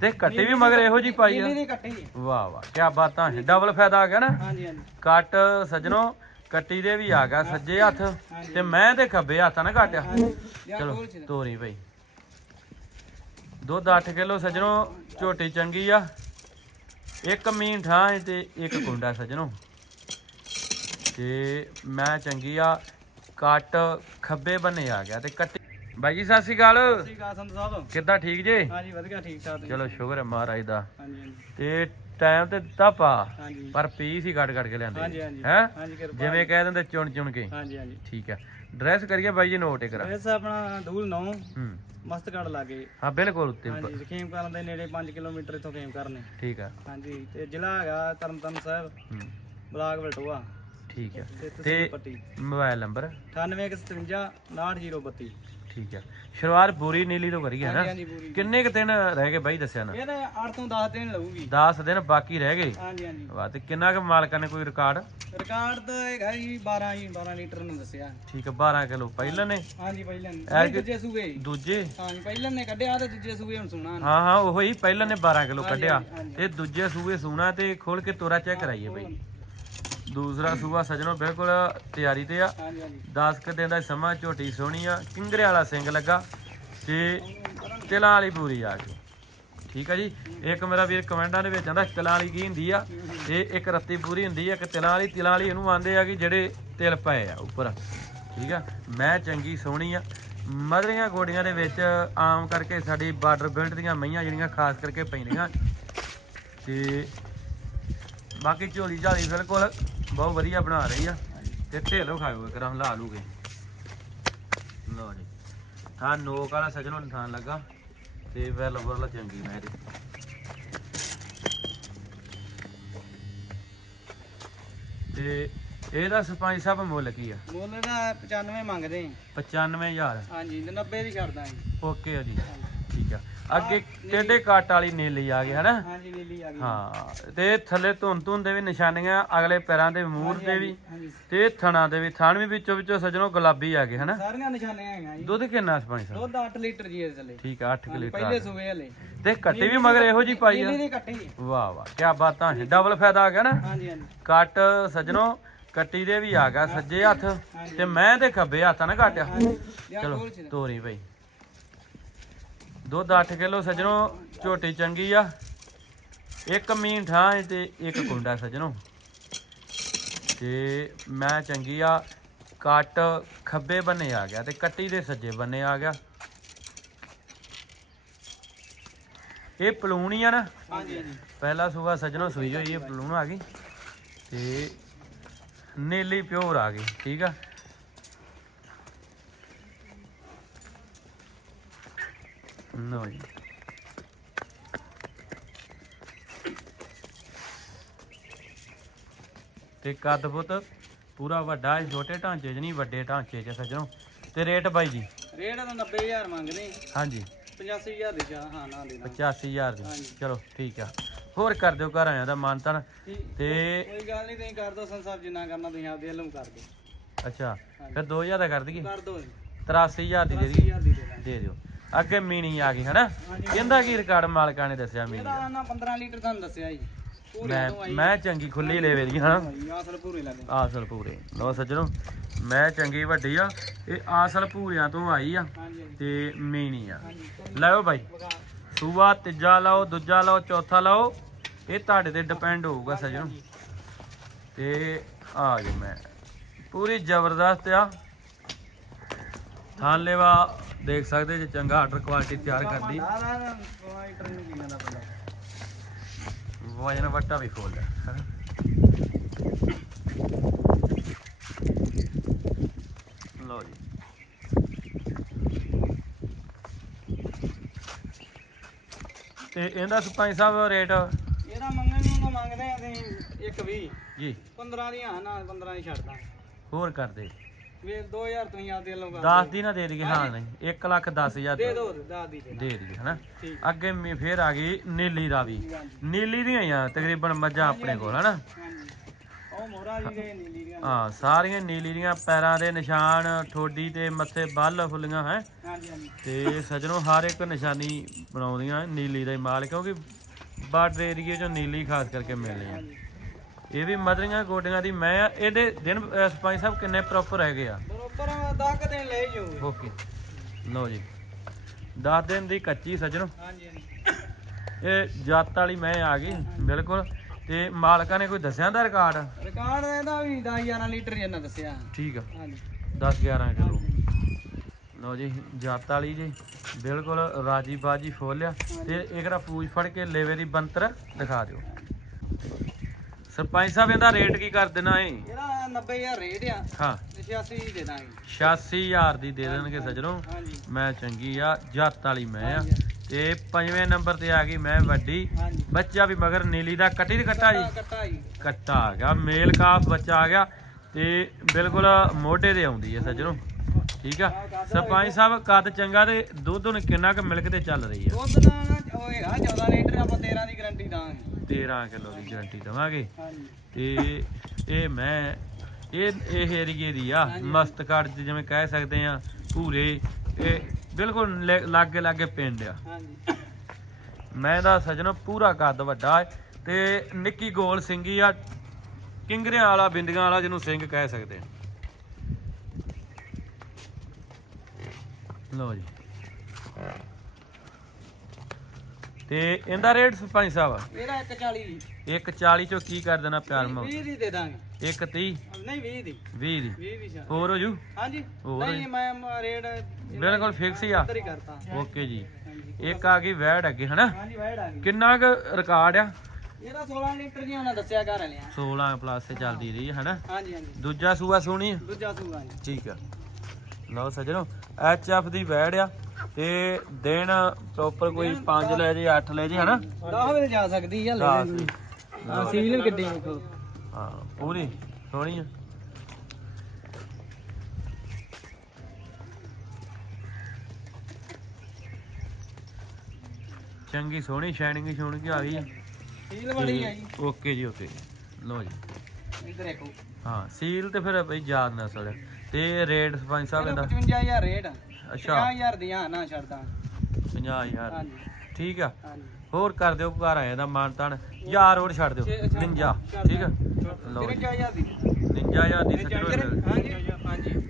ਤੇ ਕੱਟੀ ਵੀ ਮਗਰ ਇਹੋ ਜੀ ਪਾਈ ਆ। ਨੀਲੀ ਦੀ ਕੱਟੀ ਵਾਹ ਵਾਹ ਕੀ ਬਾਤਾਂ ਹੈ ਡਬਲ ਫਾਇਦਾ ਆ ਗਿਆ ਨਾ। ਹਾਂਜੀ ਹਾਂਜੀ। ਕੱਟ ਸਜਣੋ ਕੱਟੀ ਦੇ ਵੀ ਆ ਗਿਆ ਸੱਜੇ ਹੱਥ। ਤੇ ਮੈਂ ਤੇ ਖੱਬੇ ਹੱਥ ਨਾ ਲਿਆ ਚਲੋ ਤੋਰੀ ਭਾਈ ਦੁੱਧ 8 ਕਿਲੋ ਸਜਣੋ ਝੋਟੀ ਚੰਗੀ ਆ। ਇੱਕ ਮੀਨ ਠਾਂ ਹੈ ਤੇ ਇੱਕ ਕੁੰਡਾ ਸਜਣੋ। ਤੇ ਮੈਂ ਚੰਗੀ ਆ। ਕੱਟ ਖੱਬੇ ਬੰਨੇ ਆ ਗਿਆ ਤੇ ਕੱਟੀ ਬਾਈ ਜੀ ਸਤਿ ਸ਼੍ਰੀ ਅਕਾਲ। ਸ੍ਰੀ ਅਕਾਲ ਸੰਤ ਸਾਹਿਬ। ਕਿੱਦਾਂ ਠੀਕ ਜੇ? ਹਾਂਜੀ ਵਧੀਆ ਠੀਕ ਠਾਕ ਤੁਸੀਂ? ਚਲੋ ਸ਼ੁਕਰ ਹੈ ਮਹਾਰਾਜ ਦਾ। ਹਾਂਜੀ ਹਾਂਜੀ। ਤੇ ਟਾਈਮ ਤੇ ਦਿੱਤਾ ਪਾ ਹਾਂਜੀ। ਪਰ ਪੀਸ ਹੀ ਕੱਟ ਕੱਟ ਕੇ ਲਿਆਂਦੇ ਹਾਂਜੀ ਹਾਂਜੀ। ਹੈ? ਹਾਂਜੀ ਕਿਰਪਾ ਜਿਵੇਂ ਕਹਿ ਦਿੰਦੇ ਚੁਣ ਚੁਣ ਕੇ। ਹਾਂਜੀ ਹਾਂਜੀ। ਠੀਕ ਹੈ। ਡਰੈਸ ਕਰੀਏ ਬਾਈ ਜੀ ਨੋਟ ਕਰਾ ਇਸ ਆਪਣਾ ਧੂਲ ਨੌ ਹੂੰ। ਮਸਤਗੜ ਲਾਗੇ ਹਾਂ ਬਿਲਕੁਲ ਉੱਤੇ ਹਾਂਜੀ ਖੇਮ ਕਰਨ ਦੇ ਨੇੜੇ 5 ਕਿਲੋਮੀਟਰ ਇੱਥੋਂ ਖੇਮ ਕਰਨੇ। ਠੀਕ ਹੈ। ਹਾਂਜੀ ਤੇ ਜ਼ਿਲ੍ਹਾ ਹੈਗਾ ਤਰਨਤਾਰਨ ਸਾਹਿਬ ਹੂੰ। ਬਲਾਕ ਬਲਟੋਆ। ਠੀਕ ਹੈ। ਤੇ ਤੇ ਤਹਿਸੀਲ ਪੱਟੀ। Mobile number? 9857 69032 ਠੀਕ ਹੈ ਸ਼ੁਰੂਆਤ ਪੂਰੀ ਨੀਲੀ ਤੋਂ ਨਾ। ਹਾਂਜੀ ਹਾਂਜੀ ਪੂਰੀ ਕਿੰਨੇ ਕੁ ਦਿਨ ਰਹਿ ਗਏ ਬਾਈ ਦੱਸਿਆ ਨਾ? ਇਹ ਤਾਂ 8 ਤੋਂ 10 ਦਿਨ ਲਊਗੀ। 10 ਦਿਨ ਬਾਕੀ ਰਹਿ ਗਏ। ਹਾਂਜੀ ਹਾਂਜੀ। ਵਾਹ ਤੇ ਕਿੰਨਾ ਕੁ ਮਾਲਕਾਂ ਨੇ ਕੋਈ ਰਿਕਾਰਡ? ਰਿਕਾਰਡ ਤਾਂ ਹੈਗਾ ਜੀ 12 ਜੀ 12 ਲੀਟਰ ਨੂੰ ਦੱਸਿਆ। ਠੀਕ ਹੈ 12 ਕਿਲੋ। ਪਹਿਲਾਂ ਨੇ? ਹਾਂਜੀ ਪਹਿਲਾਂ ਨੇ। ਐ ਨਹੀਂ, ਦੂਜੇ ਸੂਏ ਦੂਜੇ? ਹਾਂਜੀ ਪਹਿਲਾਂ ਨੇ ਕੱਢਿਆ ਤੇ ਦੂਜੇ ਸੂਏ ਹੁਣ ਸੁਣਾ ਹਾਂ ਹਾਂ ਉਹੋ ਹੀ ਪਹਿਲਾਂ ਨੇ 12 ਕਿਲੋ ਕੱਢਿਆ। ਤੇ ਦੂਜੇ ਸੂਏ ਸੂਣਾ ਤੇ ਖੋਲ ਕੇ ਤੋਰਾ ਚੈੱਕ ਕਰਾਈਏ ਬਈ। ਦੂਸਰਾ ਸੂਆ ਸਜਣੋ ਬਿਲਕੁਲ ਤਿਆਰੀ ਤੇ ਆ। ਹਾਂਜੀ ਹਾਂਜੀ। 10 ਕੁ ਦਿਨ ਦਾ ਸਮਾਂ ਝੋਟੀ ਸੋਹਣੀ ਆ। ਕਿੰਗਰੇ ਵਾਲਾ ਸਿੰਘ ਲੱਗਾ ਤੇ ਤਿਲਾਂ ਵਾਲੀ ਪੂਰੀ ਆ ਗਈ ਠੀਕ ਆ ਜੀ? ਇੱਕ ਮੇਰਾ ਵੀਰ ਕਮੈਂਟਾਂ ਦੇ ਵਿੱਚ ਆਂਦਾ ਤਿਲਾਂ ਵਾਲੀ ਕੀ ਹੁੰਦੀ ਆ? ਇਹ ਇੱਕ ਰੱਤੀ ਪੂਰੀ ਹੁੰਦੀ ਆ ਇੱਕ ਤਿਲਾਂ ਵਾਲੀ। ਤਿਲਾਂ ਵਾਲੀ ਇਹਨੂੰ ਆਂਦੇ ਆ ਕਿ ਜਿਹੜੇ ਤਿਲ ਪਏ ਆ ਉੱਪਰ। ਠੀਕ ਆ? ਮੈਂ ਚੰਗੀ ਸੋਹਣੀ ਆ। ਮਧਰੀਆਂ ਗੋਡੀਆਂ ਦੇ ਵਿੱਚ ਆਮ ਕਰਕੇ ਸਾਡੀ ਬਾਰਡਰ ਬਿਲਟ ਦੀਆਂ ਮਈਆਂ ਜਿਹੜੀਆਂ ਖਾਸ ਕਰਕੇ ਪੈਂਦੀਆਂ। ਤੇ ਬਾਕੀ ਝੋਲੀ ਝਾਲੀ ਬਿਲਕੁਲ ਬਹੁਤ ਵਧੀਆ ਬਣਾ ਰਹੀ ਆ। ਤੇ ਢੇਲੋ ਖਾਇਓ ਇੱਕ ਰਾਂ ਲਾ ਲੂਗੇ। ਲਓ ਜੀ। ਥਾਂ ਨੋਕ ਵਾਲਾ ਸਜਣੋਂ ਥਾਂ ਲੱਗਾ। ਤੇ ਵੈਲ ਵਰਲ ਚੰਗੀ ਮੈਂ ਇਹਦੀ। ਤੇ ਇਹਦਾ ਸਰਪੰਚ ਸਾਹਿਬ ਮੁੱਲ ਕੀ ਆ? ਮੁੱਲ ਦਾ 95 ਮੰਗਦੇ ਆ। 95000 ਹਾਂਜੀ ਤੇ 90 ਦੀ ਛੱਡਦਾ ਜੀ। ਓਕੇ ਆ ਜੀ। ਠੀਕ ਆ। ਅੱਗੇ ਟੇਡੇ ਕੱਟ ਵਾਲੀ ਨੀਲੀ ਆ ਗਈ ਹਨਾ? ਹਾਂਜੀ ਲੀਲੀ ਆ ਗਈ। ਹਾਂ ਤੇ ਥੱਲੇ ਧੁੰਨ ਧੁੰਨ ਦੇ ਵੀ ਨਿਸ਼ਾਨੀਆਂ ਅਗਲੇ ਪੈਰਾਂ ਦੇ ਮੂਰ ਤੇ ਵੀ ਤੇ ਥਣਾ ਦੇ ਵੀ ਥਣ ਵੀ ਵਿੱਚੋਂ ਵਿੱਚੋਂ ਸਜਣੋਂ ਗੁਲਾਬੀ ਆ ਗਏ ਹਨਾ? ਸਾਰੀਆਂ ਨਿਸ਼ਾਨੀਆਂ ਹੈਗੀਆਂ ਜੀ। ਦੁੱਧ ਕਿੰਨਾ ਸਰਪੰਚ ਸਾਹਿਬ? ਦੁੱਧ 8 ਲੀਟਰ ਜੀ ਇਹਦੇ ਥੱਲੇ ਠੀਕ ਆ 8 ਲੀਟਰ ਪਹਿਲੇ ਸੂਏ ਹਲੇ ਤੇ ਕੱਟੀ ਵੀ ਮਗਰ ਇਹੋ ਜੀ ਪਾਈ ਆ? ਨੀਲੀ ਵਾਹ ਵਾਹ ਕੀ ਬਾਤਾਂ ਹੈ ਡਬਲ ਫਾਇਦਾ ਆ ਗਿਆ ਨਾ? ਹਾਂਜੀ ਹਾਂਜੀ। ਕੱਟ ਸਜਣੋ ਕੱਟੀ ਦੇ ਵੀ ਆ ਗਿਆ ਸੱਜੇ ਹੱਥ ਤੇ ਮੈਂ ਤੇ ਖੱਬੇ ਹੱਥ ਨਾ ਘਾਟਿਆ ਚਲੋ ਤੋਰੀ ਭਾਈ ਦੁੱਧ 8 ਕਿਲੋ ਸਜਣੋ ਝੋਟੀ ਚੰਗੀ ਆ। ਇੱਕ ਮੀਨ ਠਾਂ ਤੇ ਇੱਕ ਕੁੰਡਾ ਸਜਣੋ। ਤੇ ਮੈਂ ਚੰਗੀ ਆ ਕੱਟ ਖੱਬੇ ਬੰਨੇ ਆ ਗਿਆ ਤੇ ਕੱਟੀ ਦੇ ਸੱਜੇ ਬੰਨੇ ਆ ਗਿਆ। ਇਹ ਪਲੂਣੀ ਆ ਨਾ। ਹਾਂਜੀ ਹਾਂਜੀ। ਪਹਿਲਾ ਸੂਬਾ ਸਜਣੋ ਸੂਈ ਹੋਈ ਇਹ ਪਲੂਣ ਆ ਗਈ। ਤੇ ਨੀਲੀ ਪਿਓਰ ਆ ਗਈ ਠੀਕ ਆ। ਲਓ ਜੀ ਤੇ ਕੱਦ ਪੁੱਤ ਪੂਰਾ ਵੱਡਾ ਹੈ ਛੋਟੇ ਢਾਂਚੇ 'ਚ ਨਹੀਂ ਵੱਡੇ ਢਾਂਚੇ 'ਚ ਸਜਣੋ। ਤੇ ਰੇਟ ਬਾਈ ਜੀ? ਰੇਟ ਤਾਂ 90000 ਮੰਗਦੇ ਹਾਂਜੀ। 85000 ਦੇ ਚਾ ਹਾਂ ਨਾ ਦੇਣਾ 85000 ਦੀ। ਚਲੋ ਠੀਕ ਆ। ਹੋਰ ਕਰ ਦਿਓ ਘਰ ਆਇਆਂ ਦਾ ਮਾਨਤਨ। ਤੇ ਕੋਈ ਗੱਲ ਨਹੀਂ ਤੁਸੀਂ ਕਰ ਦੋ ਸੰਸਾਬ ਜਿੰਨਾ ਕਰਨਾ ਤੁਸੀਂ ਆਪਦੇ ਵੱਲੋਂ ਕਰ ਦਿਓ। ਅੱਛਾ ਫਿਰ 2000 ਦਾ ਕਰ ਦਈਏ? ਕਰ ਦੋ 83000 ਦੀ ਦੇ ਦਈਏ 80000 ਦੀ ਦੇ। ਦਾਂਗੇ। ਦੇ ਦਿਓ। ਅੱਗੇ ਮੀਣੀ ਆ ਗਈ ਹਨਾ? ਇਹਦਾ ਕੀ ਰਿਕਾਰਡ ਮਾਲਕਾਂ ਨੇ ਦੱਸਿਆ ਮੀਣੀ ਦਾ? ਇਹਦਾ ਨਾ 15 ਲੀਟਰ ਤੁਹਾਨੂੰ ਦੱਸਿਆ ਜੀ। ਮੈਂ ਮੈਂ ਚੰਗੀ ਖੁੱਲੀ ਲੈਵੇ ਦੀ ਹਨਾ ਆਸਲ ਪੂਰੇ ਲੱਗੇ। ਆਸਲ ਪੂਰੇ ਲੋ ਸੱਜਣੋ ਮੈਂ ਚੰਗੀ ਵੱਡੀ ਆ ਇਹ ਆਸਲ ਪੂਰਿਆਂ ਤੋਂ ਆਈ ਆ ਤੇ ਮੀਣੀ ਆ। ਲਓ ਬਾਈ। ਸੂਆ ਤੀਜਾ ਲਾਓ ਦੂਜਾ ਲਾਓ ਚੌਥਾ ਲਾਓ। ਇਹ ਤੁਹਾਡੇ ਤੇ ਡਿਪੈਂਡ ਹੋਊਗਾ ਸੱਜਣੋ। ਤੇ ਆ ਜੀ ਮੈਂ। ਪੂਰੀ ਜ਼ਬਰਦਸਤ ਆ। ਥਾਂ ਲੈਵਾ ਦੇਖ ਸਕਦੇ ਜੇ ਚੰਗਾ ਆਰਡਰ ਕੁਆਲਿਟੀ ਤਿਆਰ ਕਰਦੀ। ਨਾ ਨਾ ਨਾ 16 ਲੀਟਰ ਨਹੀਂ ਪੀਣਾ ਦਾ ਬੰਦਾ ਵਜਨ ਵੱਟਾ ਵੀ ਜੀ। ਤੇ ਇਹਦਾ ਸਰਪੰਚ ਸਾਹਿਬ ਰੇਟ? ਇਹਦਾ ਮੰਗਣ ਨੂੰ ਤਾਂ ਮੰਗਦੇ ਆ ਅਸੀਂ ਇੱਕ 20 ਜੀ। 15 ਦੀਆਂ ਨਾ 15 ਹੀ ਛੱਡਦਾ ਹੋਰ ਕਰਦੇ। ਵੇ 2000 ਤੁਸੀਂ ਆਪਦੇ ਵੱਲੋਂ ਕਰ 10 ਦੀ ਨਾ ਦੇ ਦਈਏ ਹਾਂ ਨਹੀਂ 1 ਲੱਖ 10000 ਦੇ ਦੋ ਦਾਦ ਦੀ ਦੇ ਦੇ ਦਈਏ ਹਨਾ? ਠੀਕ ਅੱਗੇ ਮੇ ਫੇਰ ਆ ਗਈ ਨੀਲੀ ਰਾਵੀ ਨੀਲੀ ਦੀਆਂ ਹੀ ਆ ਤਕਰੀਬਨ ਮੱਝਾਂ ਆਪਣੇ ਕੋਲ ਹਨਾ? ਹਾਂਜੀ। ਉਹ ਮੋਹਰਾ ਜੀ ਦੇ ਨੀਲੀ ਦੀਆਂ। ਹਾਂ ਸਾਰੀਆਂ ਨੀਲੀ ਦੀਆਂ ਪੈਰਾਂ ਦੇ ਨਿਸ਼ਾਨ ਠੋਡੀ ਤੇ ਮੱਥੇ ਬੱਲ ਫੁੱਲੀਆਂ ਹੈ? ਤੇ ਸਜਣੋ ਹਰ ਇੱਕ ਨਿਸ਼ਾਨੀ ਬਣਾਉਂਦੀਆਂ ਨੀਲੀ ਦਾ ਹੀ ਮਾਲ ਕਿਉਂਕਿ ਬਾਰਡਰ ਏਰੀਏ ਚੋਂ ਨੀਲੀ ਖਾਸ ਕਰਕੇ ਮਿਲਣੀ ਆ ਇਹ ਵੀ ਮਦਰੀਆਂ ਗੋਡੀਆਂ ਦੀ ਮੈਂ ਆ ਇਹਦੇ ਦਿਨ ਸਰਪੰਚ ਸਾਹਿਬ ਕਿੰਨੇ ਪ੍ਰੋਪਰ ਹੈਗੇ ਆ? ਬਰੋਬਰ 10 ਦਿਨ ਲੈ ਜਾਓ ਓਕੇ। ਲਓ ਜੀ। 10 ਦਿਨ ਦੀ ਕੱਚੀ ਸਜਣੋ। ਹਾਂਜੀ ਹਾਂਜੀ। ਇਹ ਜੱਤ ਵਾਲੀ ਮੈਂ ਆ ਗਈ ਬਿਲਕੁਲ। ਤੇ ਮਾਲਕਾਂ ਨੇ ਕੋਈ ਦੱਸਿਆ ਦਾ ਰਿਕਾਰਡ ਰਿਕਾਰਡ ਇਹਦਾ ਵੀ 10 11 ਲੀਟਰ ਜਿੰਨਾ ਦੱਸਿਆ। ਠੀਕ ਆ। ਹਾਂਜੀ। 10 11 ਕਿਲੋ। ਲਓ ਜੀ ਜੱਤ ਵਾਲੀ ਜੀ ਬਿਲਕੁਲ ਰਾਜੀ ਬਾਜੀ ਫੋਲਿਆ ਤੇ ਇਕਰਾ ਪੂਛ ਫੜ ਕੇ ਲੇਵੇ ਦੀ ਬੰਤਰ ਦਿਖਾ ਦਿਓ। ਸਰਪੰਚ ਸਾਹਿਬ ਇਹਦਾ ਰੇਟ ਕੀ ਕਰ ਦੇਣਾ ਏ? ਇਹਦਾ 90000 ਰੇਟ ਆ। ਹਾਂ। ਤੇ 86 ਦੇ ਦਾਂਗੇ। 86000 ਦੀ ਦੇ ਦੇਣਗੇ ਸਜਣੋ। ਹਾਂਜੀ। ਮੈਂ ਚੰਗੀ ਆ ਜੱਤ ਵਾਲੀ ਮੈਂ ਆ। ਤੇ ਪੰਜਵੇਂ ਨੰਬਰ ਤੇ ਆ ਗਈ ਮੈਂ ਵੱਡੀ। ਹਾਂਜੀ। ਬੱਚਾ ਵੀ ਮਗਰ ਨੀਲੀ ਦਾ ਕੱਟੀ ਦੀ ਕੱਟਾ ਜੀ? ਕੱਟਾ ਜੀ। ਕੱਟਾ ਆ ਗਿਆ। ਮੇਲ ਕਾਫ ਬੱਚਾ ਆ ਗਿਆ। ਤੇ ਬਿਲਕੁਲ ਮੋਢੇ ਤੇ ਆਉਂਦੀ ਹੈ ਸੱਜਣੋ। ਠੀਕ ਆ? ਸਰਪੰਚ ਸਾਹਿਬ ਕੱਦ ਚੰਗਾ ਤੇ ਦੁੱਧ ਹੁਣ ਕਿੰਨਾ ਕੁ ਮਿਲਕ ਤੇ ਚੱਲ ਰਹੀ ਆ? ਦੁੱਧ ਦਾ ਉਹ ਹੈਗਾ 14 ਲੀਟਰ ਆਪਾਂ 13 ਦੀ ਗਾਰੰਟੀ 13 ਕਿਲੋ ਦੀ ਗਾਰੰਟੀ ਦਵਾਂਗੇ। ਤੇ ਇਹ ਮੈਂ ਇਹ ਇਹ ਏਰੀਏ ਦੀ ਆ ਮਸਤਕਾੜ ਜਿਵੇਂ ਕਹਿ ਸਕਦੇ ਆ ਭੂਰੇ ਇਹ ਬਿਲਕੁਲ ਲਾਗੇ ਲਾਗੇ ਪਿੰਡ ਆ। ਮੈਂ ਦਾ ਸਜਣੋ ਪੂਰਾ ਕੱਦ ਵੱਡਾ ਤੇ ਨਿੱਕੀ ਗੋਲ ਸਿੰਗੀ ਆ ਕਿੰਗਰਿਆਂ ਵਾਲਾ ਬਿੰਦੀਆਂ ਵਾਲਾ ਜਿਹਨੂੰ ਸਿੰਘ ਕਹਿ ਸਕਦੇ ਆ। ਲਓ ਜੀ। ਤੇ ਇਹਦਾ ਰੇਟ ਸਰਪੰਚ ਸਾਹਿਬ? ਇਹਦਾ 140 ਜੀ 140 ਚੋਂ ਕੀ ਕਰ ਦੇਣਾ ਪਿਆਰ ਮੋ 20 ਦੀ ਦੇ ਦਾਂਗੇ। 130 ਨਹੀਂ 20 ਦੀ। 20 ਦੀ। 20 ਦੀ ਸ਼ਾਇਦ। ਹੋਰ ਹੋ ਜੂ? ਹਾਂਜੀ। ਹੋਰ ਨਹੀਂ ਮੈਂ ਮ- ਰੇਟ ਬਿਲਕੁਲ ਫਿਕਸ ਹੀ ਆ। ਇੱਧਰ ਹੀ ਕਰਤਾ। ਓਕੇ ਜੀ। ਹਾਂਜੀ। ਇੱਕ ਆ ਗਈ ਵੈੜ ਅੱਗੇ ਹਨਾ? ਹਾਂਜੀ ਵਾਈਡ ਆ ਗਈ। ਕਿੰਨਾ ਕੁ ਰਿਕਾਰਡ ਆ? ਇਹਦਾ 16 ਲੀਟਰ ਜੀ ਉਹਨਾਂ ਦੱਸਿਆ ਘਰ ਵਾਲਿਆਂ 16 ਪਲੱਸ ਤੇ ਚੱਲਦੀ ਰਹੀ ਹੈ ਹਨਾ? ਹਾਂਜੀ ਹਾਂਜੀ। ਦੂਜਾ ਸੂਆ ਸੋਹਣੀ ਆ? ਦੂਜਾ ਜੀ। ਠੀਕ ਆ। ਲਓ ਸੱਜਣੋ ਐਚ ਐਫ ਦੀ ਵੈੜ ਆ। ਤੇ ਦਿਨ ਪ੍ਰੋਪਰ ਕੋਈ 5 ਲੈ ਜੇ 8 ਲੈ ਜੇ ਹਨਾ? 10 ਵਜੇ ਜਾ ਸਕਦੀ ਆ ਲੈ ਦਸ। ਆ ਸੀਲ ਕਿੱਡੀ ਵੇਖੋ ਹਾਂ ਪੂਰੀ ਸੋਹਣੀ ਆ। ਚੰਗੀ ਸੋਹਣੀ ਸ਼ਾਈਨਿੰਗ ਸ਼ੋਨਿੰਗ ਆ ਗਈ ਆ। ਸੀਲ ਬੜੀ ਆ ਜੀ। ਓਕੇ ਜੀ ਓਕੇ। ਲਓ ਜੀ। ਇੱਧਰ ਦੇਖੋ। ਹਾਂ ਸੀਲ ਤੇ ਫਿਰ ਬਈ ਯਾਦ ਨਾ ਸੜ ਤੇ ਰੇਟ ਸਰਪੰਚ ਸਾਹਿਬ ਇਹਦਾ ਦਾ। 55000 ਰੇਟ ਅੱਛਾ। 50000 ਦੀਆਂ ਨਾ ਛੱਡਦਾ। 50000 ਹਾਂਜੀ। ਠੀਕ ਆ। ਹਾਂਜੀ। ਹੋਰ ਕਰ ਦਿਓ ਘਰ ਆਏ ਦਾ ਮਾਨ ਤਾਨ। ਯਾਰ ਹੋਰ ਛੱਡ ਦਿਓ। ਛੇ- ਅੱਛਾ, 59 ਛੱਡ ਠੀਕ ਆ। ਲਓ ਤੇਰੇ ਜੀ 4000 ਦੀ। 59000 ਦੀ ਤੇਰੇ ਸੱਜਣੋ ਚਾਰ- ਹਾਂਜੀ। ਹਾਂਜੀ।